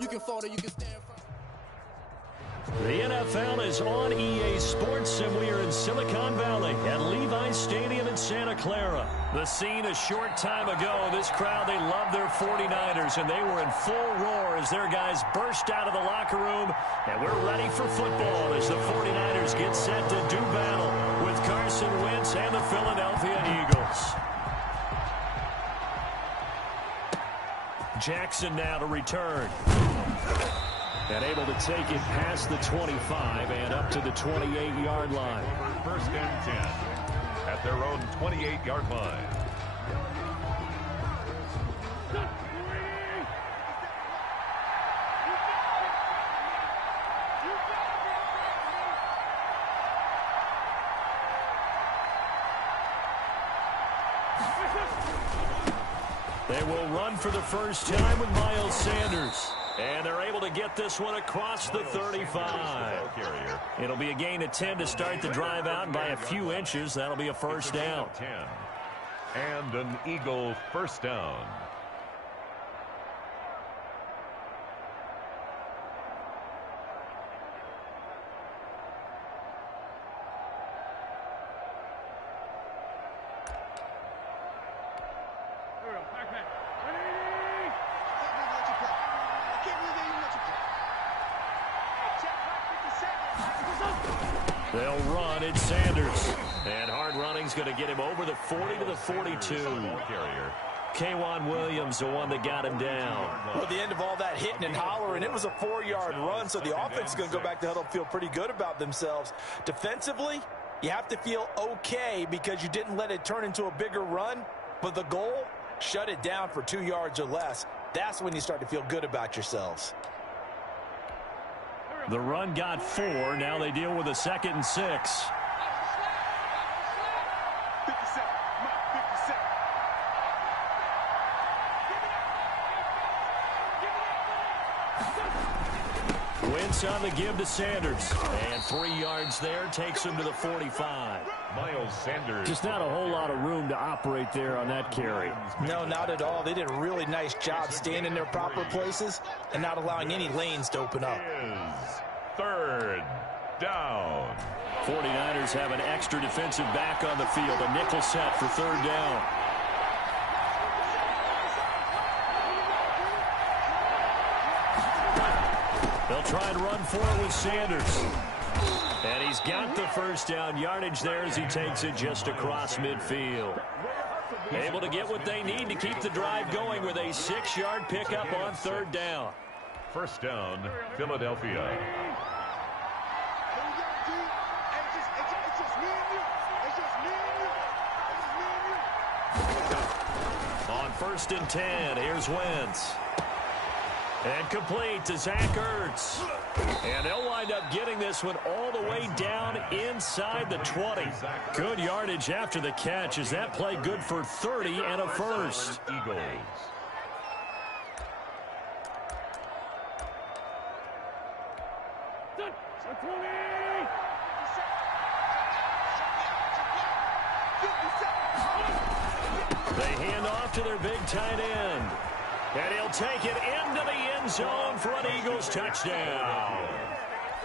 You can fall or you can stand firm. The NFL is on EA Sports, and we are in Silicon Valley at Levi's Stadium in Santa Clara. The scene a short time ago, this crowd, they love their 49ers, and they were in full roar as their guys burst out of the locker room, and we're ready for football as the 49ers get set to do battle with Carson Wentz and the Philadelphia Eagles. Jackson now to return. And able to take it past the 25 and up to the 28-yard line. First and 10 at their own 28-yard line. They will run for the first time with Miles Sanders. And they're able to get this one across the 35. It'll be a gain of 10 to start the drive out by a few inches. That'll be a first down. 10. And an Eagle first down. They'll run. It's Sanders. And hard running's going to get him over the 40 to the 42. K'Wan Williams, the one that got him down. Well, at the end of all that hitting and hollering, it was a 4-yard run, so the offense is going to go back to huddle, feel pretty good about themselves. Defensively, you have to feel okay because you didn't let it turn into a bigger run, but the goal, shut it down for 2 yards or less. That's when you start to feel good about yourselves. The run got 4. Now they deal with a 2nd and 6. Wentz on the give to Sanders. And 3 yards there takes him to the 45. Miles Sanders. Just not a whole lot of room to operate there on that carry. No, not at all. They did a really nice job staying in their proper places and not allowing any lanes to open up. Third down. 49ers have an extra defensive back on the field. A nickel set for third down. They'll try and run for it with Sanders. And he's got the first down yardage there as he takes it just across midfield. Able to get what they need to keep the drive going with a 6-yard pickup on third down. First down, Philadelphia. On 1st and 10, here's Wentz. And complete to Zach Ertz. And they'll wind up getting this one all the way down inside the 20. Good yardage after the catch. Is that play good for 30 and a first? Eagles. They hand off to their big tight end. And he'll take it into the end zone for an Eagles touchdown.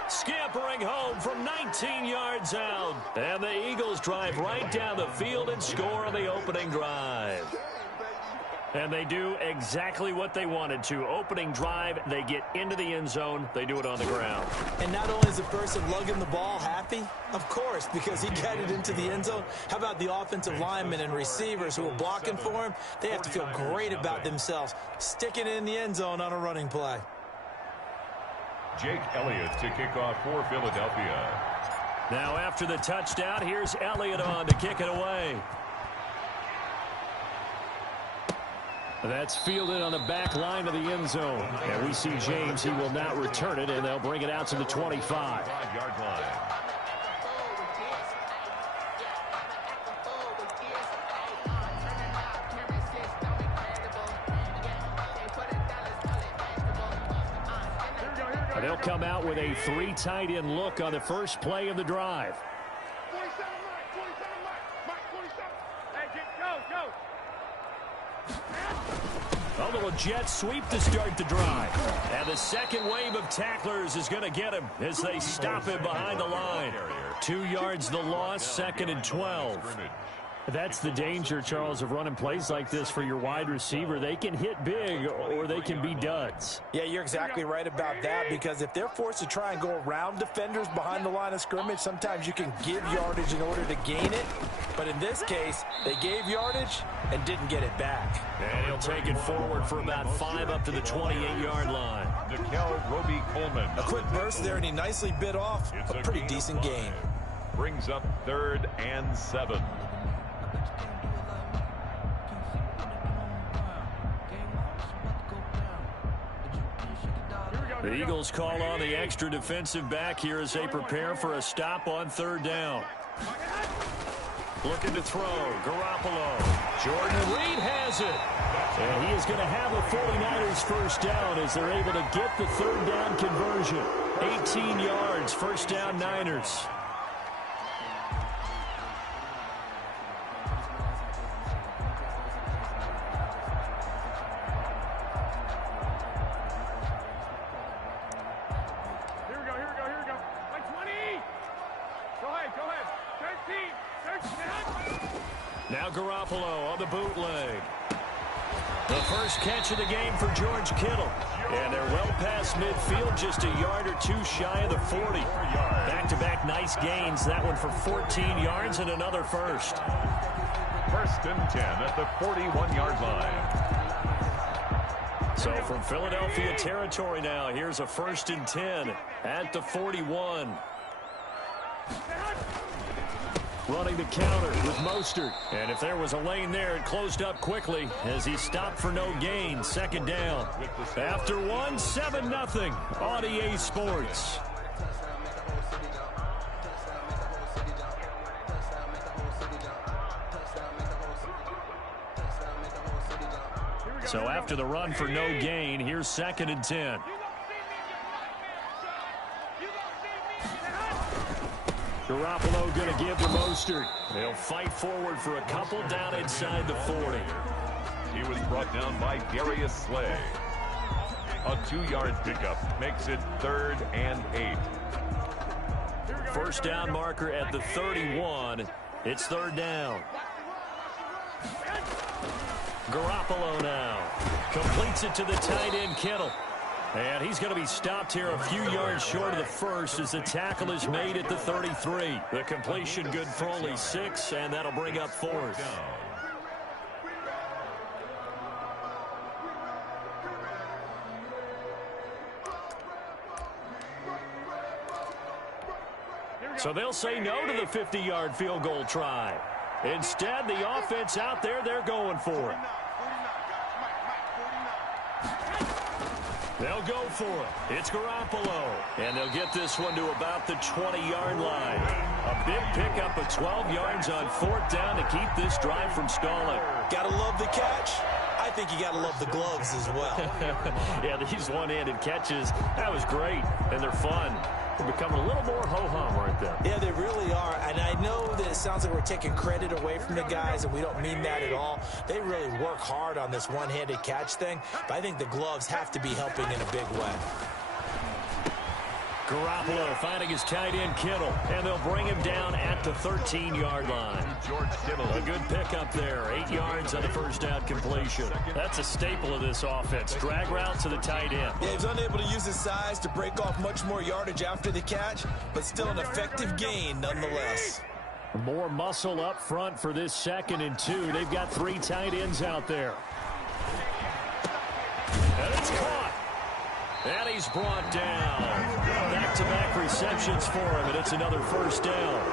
Scampering home from 19 yards out. And the Eagles drive right down the field and score on the opening drive. And they do exactly what they wanted to. Opening drive, they get into the end zone. They do it on the ground. And not only is the person lugging the ball happy, of course, because he got it into the end zone. How about the offensive linemen and receivers who are blocking for him? They have to feel great about themselves, sticking it in the end zone on a running play. Jake Elliott to kick off for Philadelphia. Now after the touchdown, here's Elliott on to kick it away. That's fielded on the back line of the end zone. And we see James, he will not return it, and they'll bring it out to the 25. 5-yard line. They'll come out with a 3 tight end look on the first play of the drive. A little jet sweep to start the drive. And the second wave of tacklers is going to get him as they stop him behind the line. 2 yards the loss, 2nd and 12. That's the danger, Charles, of running plays like this for your wide receiver. They can hit big or they can be duds. Yeah, you're exactly right about that, because if they're forced to try and go around defenders behind the line of scrimmage, sometimes you can give yardage in order to gain it. But in this case, they gave yardage and didn't get it back. And he'll take it forward for about 5 up to the 28-yard line. Roby Coleman. A quick burst there, and he nicely bit off a pretty decent gain. Brings up 3rd and 7. The Eagles call on the extra defensive back here as they prepare for a stop on 3rd down. Looking to throw. Garoppolo. Jordan Reed has it. And he is going to have a 49ers first down as they're able to get the 3rd down conversion. 18 yards, first down Niners. Now Garoppolo on the bootleg. The first catch of the game for George Kittle. And they're well past midfield, just a yard or 2 shy of the 40. Back-to-back nice gains. That one for 14 yards and another first. 1st and 10 at the 41-yard line. So from Philadelphia territory now, here's a 1st and 10 at the 41. Running the counter with Mostert. And if there was a lane there, it closed up quickly as he stopped for no gain. 2nd down. After 1, 7-0 on EA Sports. So after the run for no gain, here's 2nd and 10. Garoppolo going to give to Mostert. They'll fight forward for a couple down inside the 40. He was brought down by Darius Slay. A 2-yard pickup makes it 3rd and 8. First down marker at the 31. It's 3rd down. Garoppolo now completes it to the tight end Kittle. And he's going to be stopped here a few yards short of the first as the tackle is made at the 33. The completion good for only 6, and that'll bring up 4th. So they'll say no to the 50-yard field goal try. Instead, the offense out there, they're going for it. They'll go for it. It's Garoppolo. And they'll get this one to about the 20-yard line. A big pickup of 12 yards on 4th down to keep this drive from stalling. Gotta love the catch. I think you gotta love the gloves as well. Yeah, these one-handed catches, that was great. And they're fun. They're becoming a little more ho-hum, aren't they? Yeah, they really are. And I know that it sounds like we're taking credit away from the guys, and we don't mean that at all. They really work hard on this one-handed catch thing, but I think the gloves have to be helping in a big way. Garoppolo finding his tight end Kittle, and they'll bring him down at the 13-yard line. George Kittle. A good pickup there, 8 yards on the first down completion. That's a staple of this offense. Drag route to the tight end. Yeah, he's unable to use his size to break off much more yardage after the catch, but still an effective gain nonetheless. More muscle up front for this 2nd and 2. They've got 3 tight ends out there. And it's caught. And he's brought down. Back-to-back receptions for him, and it's another first down.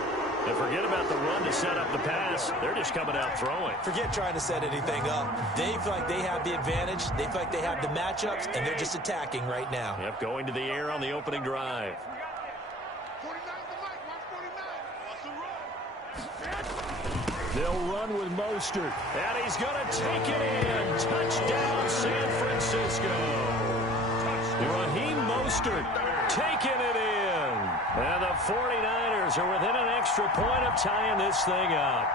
And forget about the run to set up the pass. They're just coming out throwing. Forget trying to set anything up. They feel like they have the advantage. They feel like they have the matchups, and they're just attacking right now. Yep, going to the air on the opening drive. They'll run with Mostert. And he's going to take it in. Touchdown, San Francisco. Raheem Mostert taking it in. And the 49ers are within an extra point of tying this thing up.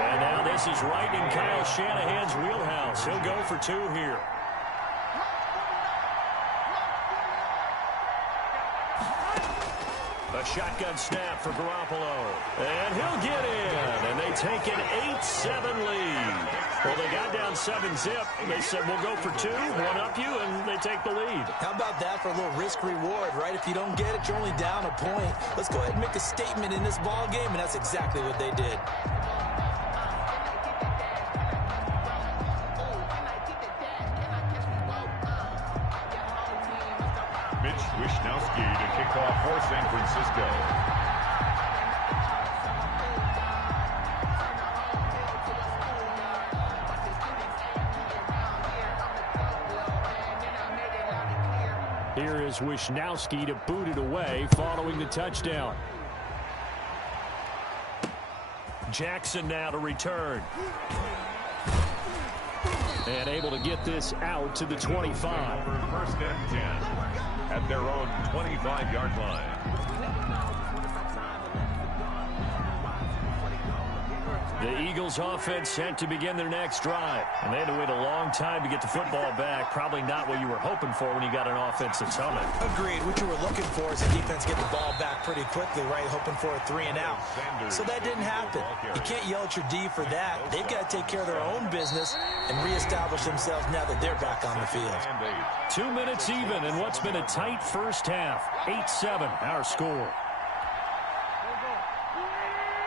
And now this is right in Kyle Shanahan's wheelhouse. He'll go for 2 here. A shotgun snap for Garoppolo. And he'll get in. And they take an 8-7 lead. Well, they got down 7-zip. They said, we'll go for 2, one up you, and they take the lead. How about that for a little risk-reward, right? If you don't get it, you're only down a point. Let's go ahead and make a statement in this ball game, and that's exactly what they did. Wishnowski to kick off for San Francisco. Here is Wishnowski to boot it away following the touchdown. Jackson now to return. And able to get this out to the 25. First and 10 at their own 25-yard line. The Eagles offense set to begin their next drive. And they had to wait a long time to get the football back. Probably not what you were hoping for when you got an offense that's humming. Agreed. What you were looking for is the defense get the ball back pretty quickly, right? Hoping for a 3 and out. So that didn't happen. You can't yell at your D for that. They've got to take care of their own business and reestablish themselves now that they're back on the field. 2 minutes even in what's been a tight first half. 8-7 our score.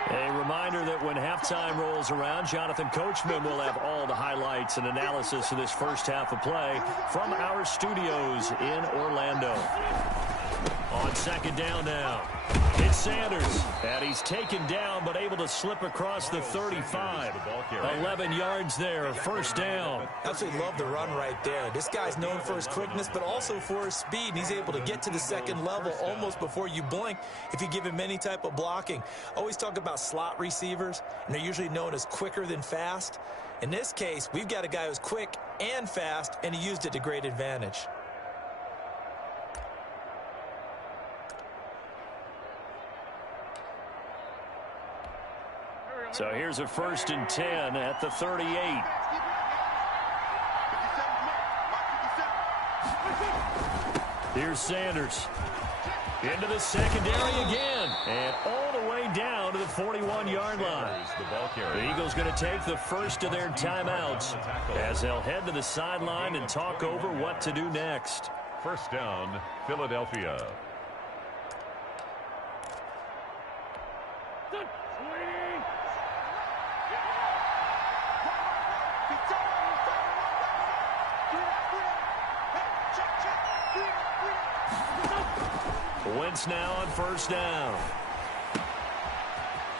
A reminder that when halftime rolls around, Jonathan Coachman will have all the highlights and analysis of this first half of play from our studios in Orlando. On second down now, it's Sanders. And he's taken down but able to slip across the 35. 11 yards there, first down. Absolutely love the run right there. This guy's known for his quickness but also for his speed. And he's able to get to the second level almost before you blink if you give him any type of blocking. Always talk about slot receivers, and they're usually known as quicker than fast. In this case, we've got a guy who's quick and fast, and he used it to great advantage. So here's a 1st and 10 at the 38. Here's Sanders. Into the secondary again. And all the way down to the 41-yard line. The Eagles going to take the first of their timeouts as they'll head to the sideline and talk over what to do next. First down, Philadelphia. Wentz now on first down.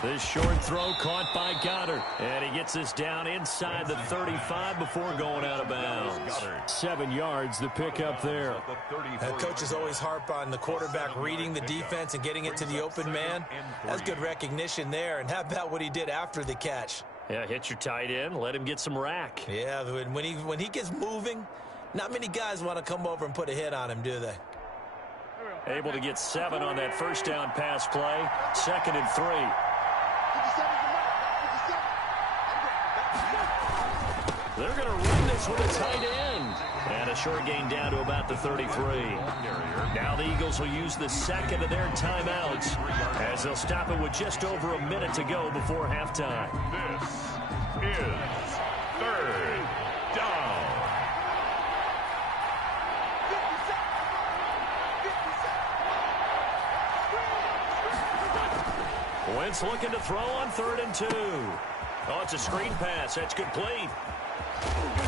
This short throw caught by Goddard. And he gets this down inside the 35 before going out of bounds. 7 yards the pick up there. Coaches always harp on the quarterback reading the defense and getting it to the open man. That's good recognition there. And how about what he did after the catch? Yeah, hit your tight end, let him get some rack. Yeah, when he gets moving, not many guys want to come over and put a hit on him, do they? Able to get 7 on that first down pass play. 2nd and 3. They're going to run this with a tight end. And a short gain down to about the 33. Now the Eagles will use the second of their timeouts as they'll stop it with just over a minute to go before halftime. This is 3rd down. Wentz looking to throw on 3rd and 2. Oh, it's a screen pass. That's complete.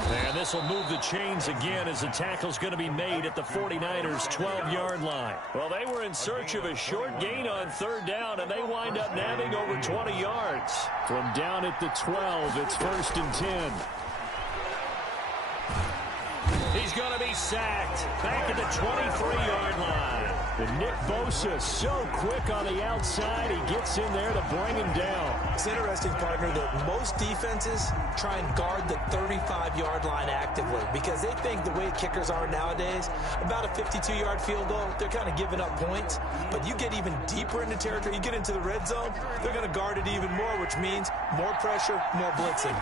And this will move the chains again as the tackle's going to be made at the 49ers' 12-yard line. Well, they were in search of a short gain on 3rd down, and they wind up nabbing over 20 yards. From down at the 12, it's 1st and 10. He's going to be sacked back at the 23-yard line. And Nick Bosa so quick on the outside, he gets in there to bring him down. It's interesting, partner, that most defenses try and guard the 35-yard line actively because they think the way kickers are nowadays, about a 52-yard field goal, they're kind of giving up points. But you get even deeper into territory, you get into the red zone, they're going to guard it even more, which means more pressure, more blitzing.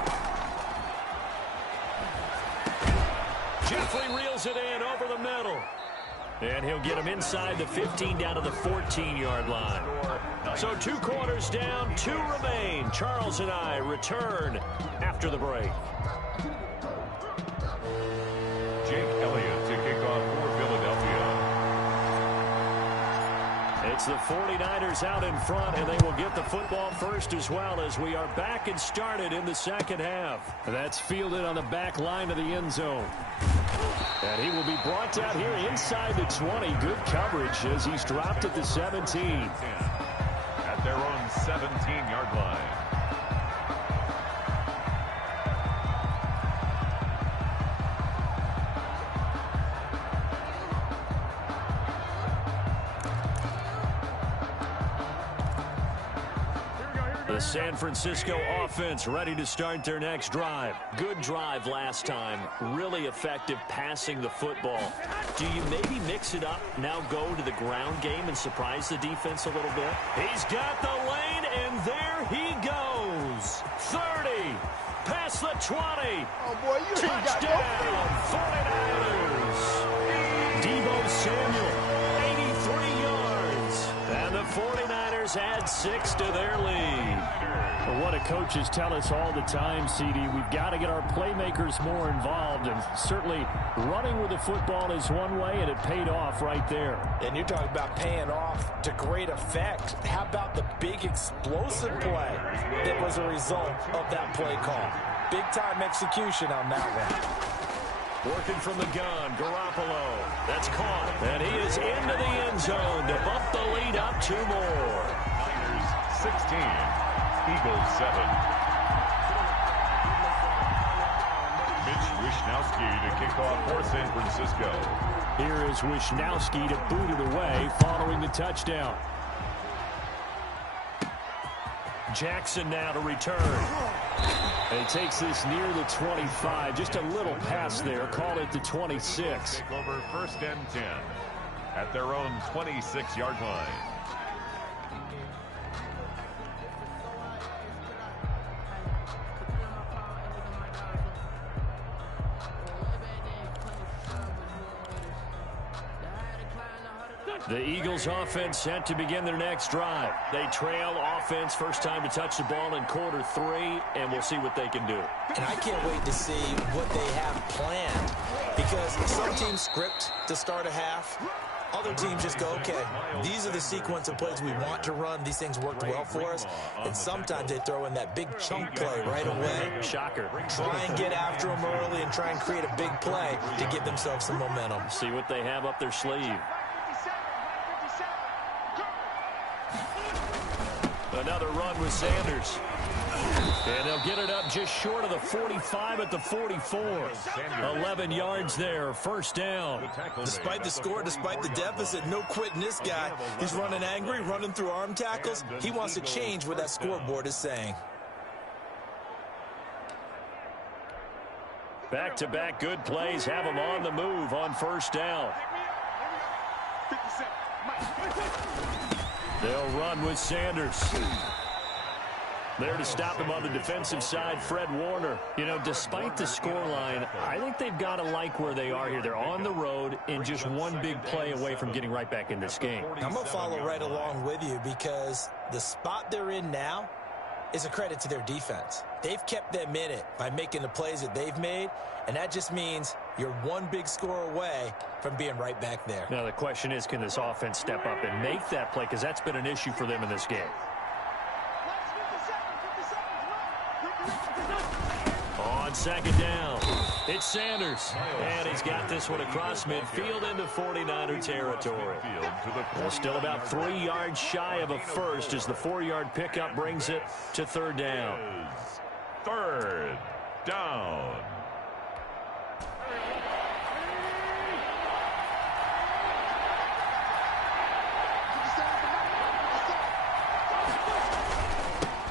Jeffrey reels it in over the middle. And he'll get him inside the 15 down to the 14-yard line. So 2 quarters down, 2 remain. Charles and I return after the break. Jake Elliott to kick off for Philadelphia. It's the 49ers out in front, and they will get the football first as well as we are back and started in the second half. That's fielded on the back line of the end zone. And he will be brought out here inside the 20. Good coverage as he's dropped at the 17. At their own 17-yard line. The San Francisco offense ready to start their next drive. Good drive last time. Really effective passing the football. Do you maybe mix it up, now go to the ground game and surprise the defense a little bit? He's got the lane, and there he goes. 30, past the 20. Oh, boy, you ain't got Touchdown, 49ers. Deebo Samuel, 83 yards. And the 49ers add 6 to their lead. Well, what do coaches tell us all the time, CD? We've got to get our playmakers more involved, and certainly running with the football is one way, and it paid off right there. And you're talking about paying off to great effect. How about the big explosive play that was a result of that play call? Big-time execution on that one. Working from the gun, Garoppolo. That's caught. And he is into the end zone to bump the lead up 2 more. Niners 16. Eagles 7. Mitch Wishnowsky to kick off for San Francisco. Here is Wishnowsky to boot it away following the touchdown. Jackson now to return. And he takes this near the 25. Just a little pass there. Call it the 26. Take over 1st and 10 at their own 26-yard line. The Eagles offense set to begin their next drive. They trail offense, first time to touch the ball in quarter 3, and we'll see what they can do. And I can't wait to see what they have planned, because some teams script to start a half. Other teams just go, okay, these are the sequence of plays we want to run. These things worked well for us. And sometimes they throw in that big chunk play right away. Shocker. Try and get after them early and try and create a big play to give themselves some momentum. See what they have up their sleeve. Another run with Sanders. And they'll get it up just short of the 45 at the 44. 11 yards there, first down. Despite the score, despite the deficit, no quitting this guy. He's running angry, running through arm tackles. He wants to change what that scoreboard is saying. Back-to-back good plays have them on the move on first down. They'll run with Sanders. There to stop him on the defensive side, Fred Warner. You know, despite the scoreline, I think they've got to like where they are here. They're on the road and just one big play away from getting right back in this game. I'm going to follow right along with you because the spot they're in now is a credit to their defense. They've kept them in it by making the plays that they've made, and that just means you're one big score away from being right back there. Now, the question is, can this offense step up and make that play? Because that's been an issue for them in this game. On second down, it's Sanders. And he's got this one across midfield into 49er territory. Well, still about 3 yards shy of a first as the 4-yard pickup brings it to third down. Third down.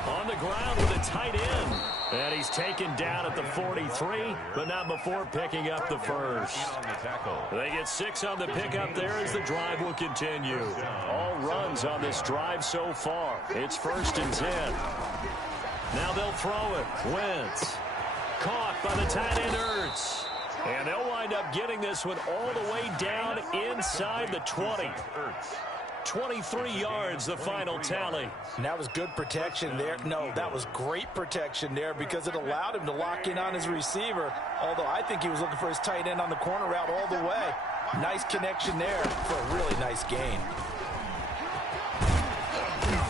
On the ground with a tight end. And he's taken down at the 43, but not before picking up the first. They get 6 on the pickup there as the drive will continue. All runs on this drive so far. It's 1st and 10. Now they'll throw it. Wentz. Caught by the tight end Ertz. And they'll wind up getting this one all the way down inside the 20. 23 yards, the final tally. And that was good protection there. No, that was great protection there because it allowed him to lock in on his receiver. Although I think he was looking for his tight end on the corner route all the way. Nice connection there for a really nice gain.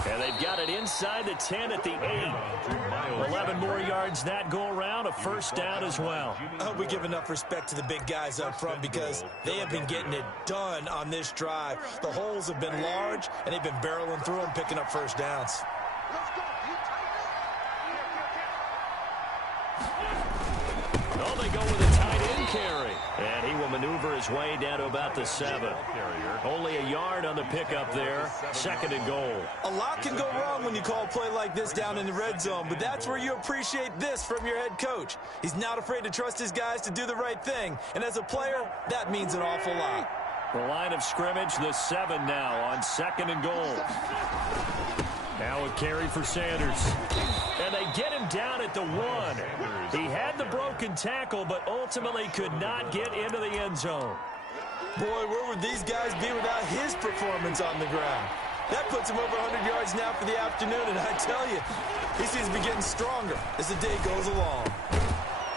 And they've got it inside the 10 at the 8. 11 more yards that go around, a first down as well. I hope we give enough respect to the big guys up front because they have been getting it done on this drive. The holes have been large, and they've been barreling through them, picking up first downs. Oh, they go with a tight end carry. And he will maneuver his way down to about the 7. Only a yard on the pickup there. 2nd and goal. A lot can go wrong when you call a play like this down in the red zone, but that's where you appreciate this from your head coach. He's not afraid to trust his guys to do the right thing, and as a player, that means an awful lot. The line of scrimmage, the 7 now on 2nd and goal. Now a carry for Sanders. And they get him down at the 1. He had the broken tackle, but ultimately could not get into the end zone. Boy, where would these guys be without his performance on the ground? That puts him over 100 yards now for the afternoon, and I tell you, he seems to be getting stronger as the day goes along.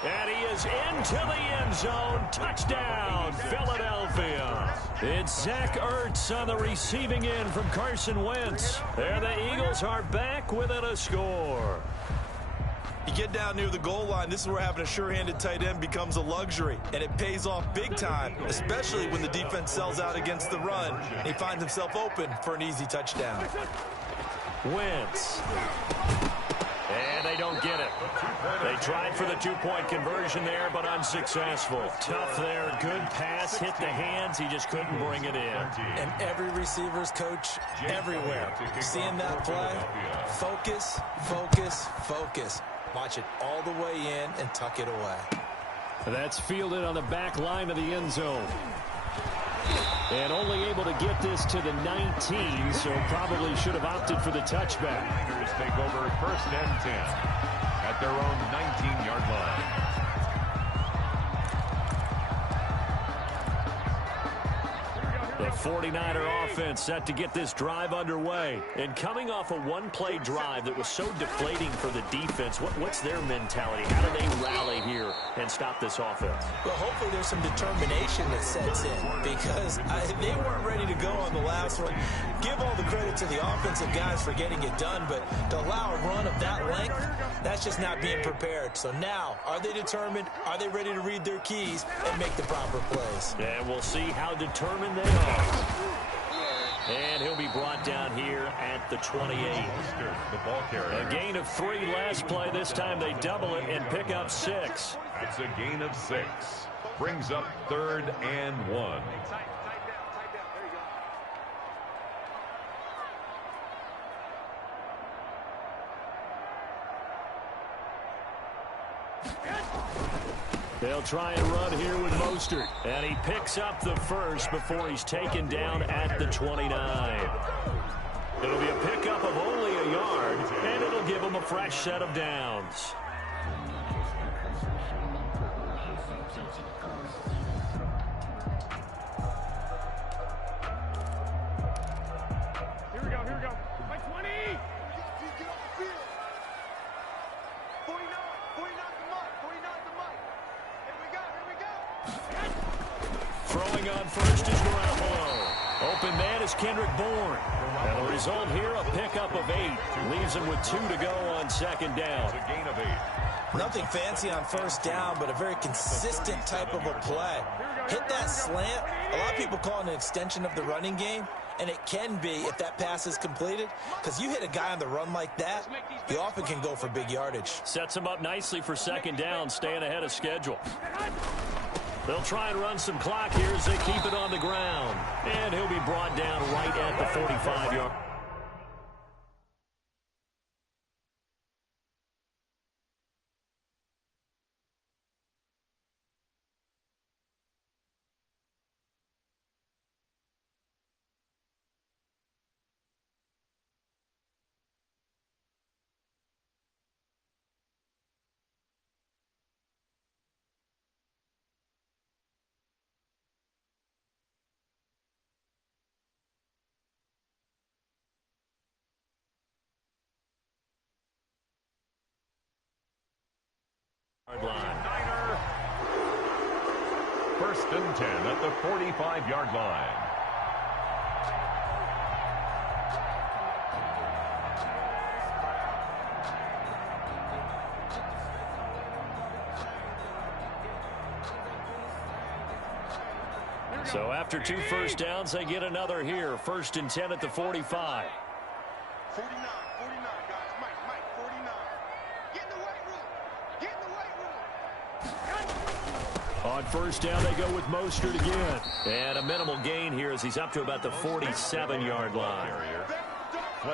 And he is into the end zone. Touchdown, Philadelphia. It's Zach Ertz on the receiving end from Carson Wentz. There the Eagles are back within a score. You get down near the goal line, this is where having a sure-handed tight end becomes a luxury, and it pays off big time, especially when the defense sells out against the run. He finds himself open for an easy touchdown. Wentz. And they don't get it. They tried for the 2-point conversion there, but unsuccessful. Tough there. Good pass. Hit the hands. He just couldn't bring it in. And every receiver's coach everywhere. Seeing that play, focus, focus, focus. Watch it all the way in and tuck it away. That's fielded on the back line of the end zone. And only able to get this to the 19, so probably should have opted for the touchback. Tigers take over 1st and 10 at their own 19-yard line. The 49er offense set to get this drive underway. And coming off a one-play drive that was so deflating for the defense, what's their mentality? How do they rally here and stop this offense? Well, hopefully there's some determination that sets in because they weren't ready to go on the last one. Give all the credit to the offensive guys for getting it done, but to allow a run of that length, that's just not being prepared. So now, are they determined? Are they ready to read their keys and make the proper plays? And we'll see how determined they are. And he'll be brought down here at the 28. A gain of 3 last play. This time they double it and pick up 6. It's a gain of 6. Brings up 3rd and 1. They'll try and run here with Mostert. And he picks up the first before he's taken down at the 29. It'll be a pickup of only a yard, and it'll give him a fresh set of downs. Here we go, here we go. By 20! Get off the field. 49, 49's the mic, 49's the mic. Here we go, here we go. Throwing on first is Garoppolo. Open man is Kendrick Bourne. And the result here, a pickup of 8. Leaves him with 2 to go on 2nd down. It's a gain of 8. Nothing fancy on first down, but a very consistent type of a play. Hit that slant. A lot of people call it an extension of the running game, and it can be if that pass is completed, because you hit a guy on the run like that, you often can go for big yardage. Sets him up nicely for 2nd down, staying ahead of schedule. They'll try and run some clock here as they keep it on the ground. And he'll be brought down right at the 45-yard. line. First and 10 at the 45-yard line. So after 2 first downs, they get another here. First and 10 at the 45. 49, guys. Mike, 49. Get in the weight room. Get in the weight room. On first down, they go with Mostert again. And a minimal gain here as he's up to about the 47-yard line.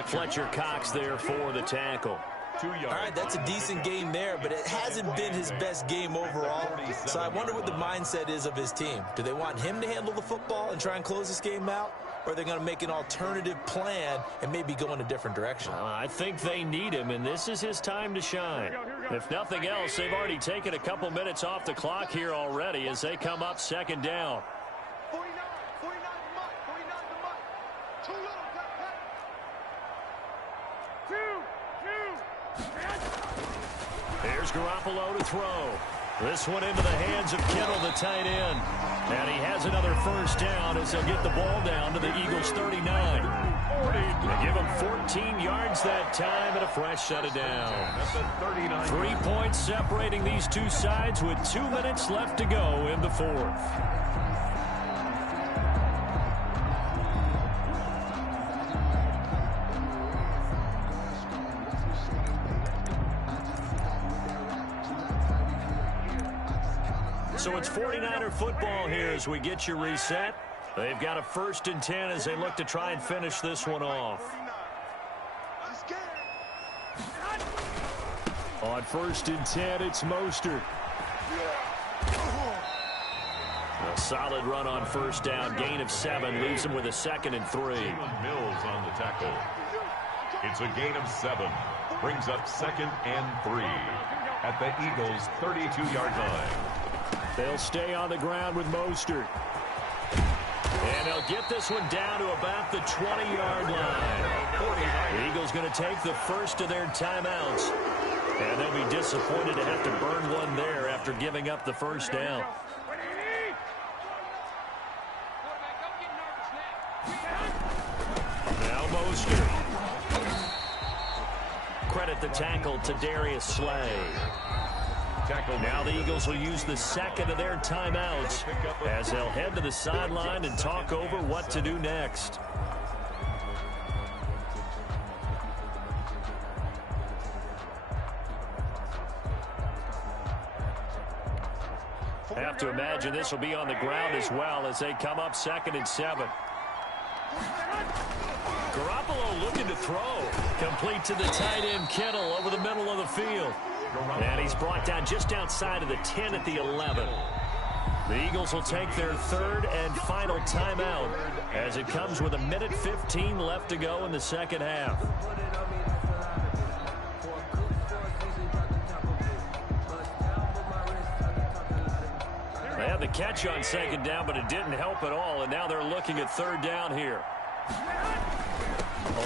Fletcher Cox there for the tackle. 2 yards. All right, that's a decent game there, but it hasn't been his best game overall. So I wonder what the mindset is of his team. Do they want him to handle the football and try and close this game out? Or are they going to make an alternative plan and maybe go in a different direction? I think they need him, and this is his time to shine. If nothing else, they've already taken a couple minutes off the clock here already as they come up second down. 49 to Mike. 49 to Mike. Too little, Pat. Here's Garoppolo to throw. This one into the hands of Kittle, the tight end. And he has another first down as they'll get the ball down to the Eagles' 39. They give him 14 yards that time and a fresh set of downs. 3 points separating these two sides with 2 minutes left to go in the fourth. So it's 49er football here as we get you reset. They've got a first and 10 as they look to try and finish this one off. On first and 10, it's Mostert. A solid run on first down. Gain of 7 leaves him with a second and 3. Mills on the tackle. It's a gain of 7. Brings up second and 3 at the Eagles' 32-yard line. They'll stay on the ground with Mostert. And they'll get this one down to about the 20-yard line. The Eagles going to take the first of their timeouts. And they'll be disappointed to have to burn one there after giving up the first down. Now Mostert. Credit the tackle to Darius Slay. Now the Eagles will use the second of their timeouts as they'll head to the sideline and talk over what to do next. Have to imagine this will be on the ground as well as they come up second and 7. Garoppolo looking to throw. Complete to the tight end Kittle over the middle of the field. And he's brought down just outside of the 10 at the 11. The Eagles will take their third and final timeout as it comes with 1:15 left to go in the second half. They had the catch on second down, but it didn't help at all, and now they're looking at third down here.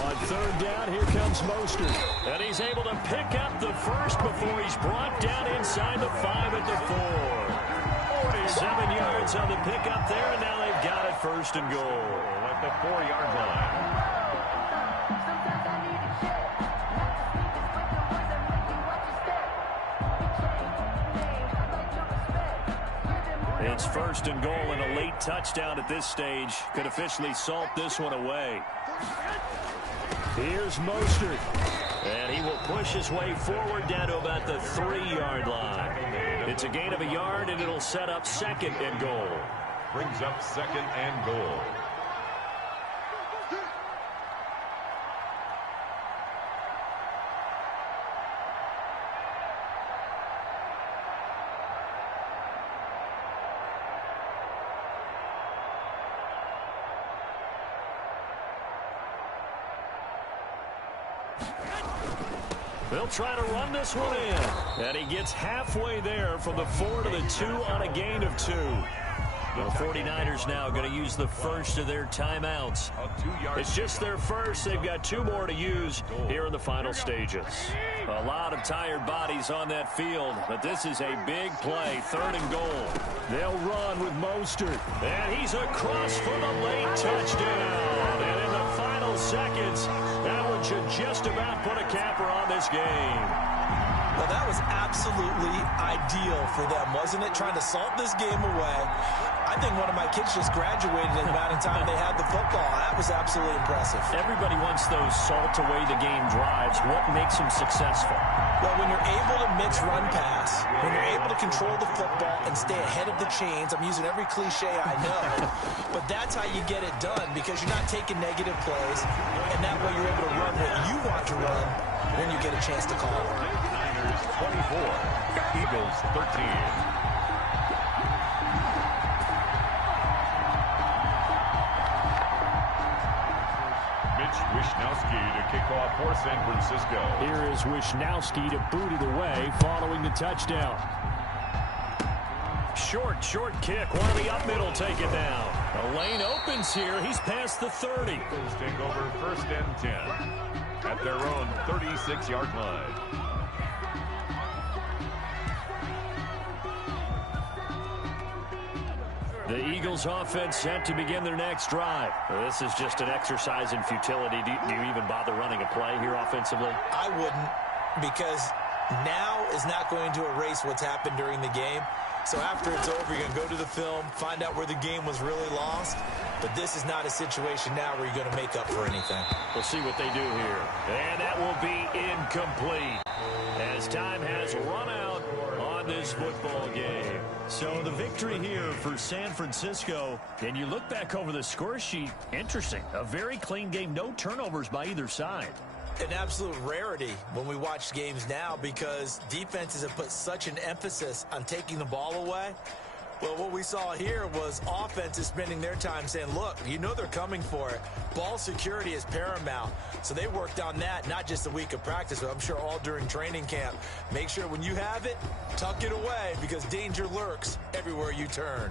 On third down, here comes Mostert. And he's able to pick up the first before he's brought down inside the 5 at the 4. 7 yards on the pickup there, and now they've got it first and goal. At the 4-yard line. It's first and goal, and a late touchdown at this stage could officially salt this one away. Here's Mostert. And he will push his way forward down to about the 3-yard line. It's a gain of a yard, and it'll set up second and goal. Brings up second and goal. They'll try to run this one in. And he gets halfway there from the 4 to the 2 on a gain of 2. The 49ers now going to use the first of their timeouts. It's just their first. They've got 2 more to use here in the final stages. A lot of tired bodies on that field, but this is a big play, 3rd and goal. They'll run with Mostert. And he's across for the late touchdown. And in the final seconds, that one should just about put a capper on this game. Well, that was absolutely ideal for them, wasn't it? Trying to salt this game away. I think one of my kids just graduated in the amount of time they had the football. That was absolutely impressive. Everybody wants those salt-away-the-game drives. What makes them successful? Well, when you're able to mix run-pass, when you're able to control the football and stay ahead of the chains, I'm using every cliche I know, but that's how you get it done because you're not taking negative plays, and that way you're able to run what you want to run when you get a chance to call it. 24, Eagles 13. Mitch Wishnowsky to kick off for San Francisco. Here is Wishnowsky to boot it away following the touchdown. Short kick. One of the up middle take it down. The lane opens here. He's past the 30. Eagles take over 1st and 10 at their own 36-yard line. The Eagles offense set to begin their next drive. This is just an exercise in futility. Do you even bother running a play here offensively? I wouldn't, because now is not going to erase what's happened during the game. So after it's over, you're going to go to the film, find out where the game was really lost. But this is not a situation now where you're going to make up for anything. We'll see what they do here. And that will be incomplete as time has run out on this football game. So the victory here for San Francisco, and you look back over the score sheet, interesting. A very clean game, no turnovers by either side. An absolute rarity when we watch games now because defenses have put such an emphasis on taking the ball away. Well, what we saw here was offenses spending their time saying, look, you know they're coming for it. Ball security is paramount. So they worked on that, not just a week of practice, but I'm sure all during training camp. Make sure when you have it, tuck it away because danger lurks everywhere you turn.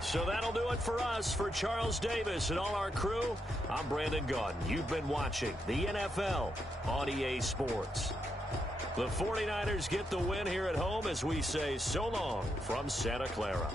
So that'll do it for us. For Charles Davis and all our crew, I'm Brandon Gaudin. You've been watching the NFL on EA Sports. The 49ers get the win here at home as we say so long from Santa Clara.